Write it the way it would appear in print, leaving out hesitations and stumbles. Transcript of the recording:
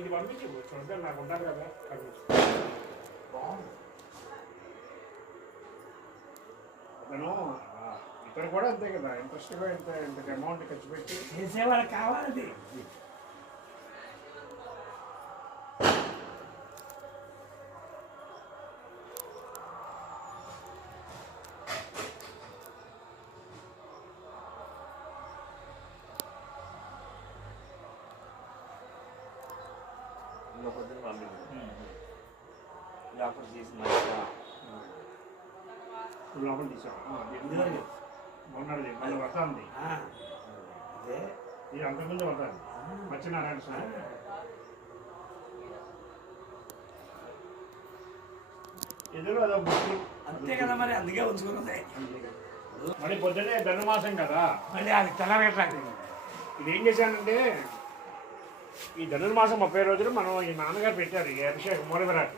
ఇది పంపించి చూద్దాం, నాకు ఉండాలి కదా. అతను ఇక్కడ కూడా అంతే కదా, ఇంట్రెస్ట్గా ఇంత అమౌంట్ ఖర్చు పెట్టి చేసేవాళ్ళకి కావాలి. పొద్దున పంపించాను లోపల తీసి లోపల తీసాం. మొన్నది మళ్ళీ వస్తుంది, ఇది అంతకుముందు వస్తుంది. మత్స్యనారాయణ స్వామి ఎదురు అదో బుక్కు అంతే కదా మరి, అందుకే ఉంచుకున్నది. మళ్ళీ పొద్దున్నే ధనుమాసం కదా, మళ్ళీ అది తెల్లగట్లేదు. ఇది ఏం చేశానంటే ఈ ధనుర్మాసం 30 రోజులు మనం ఈ నాన్నగారు పెట్టారు ఈ అభిషేకం మూలవిరాట్.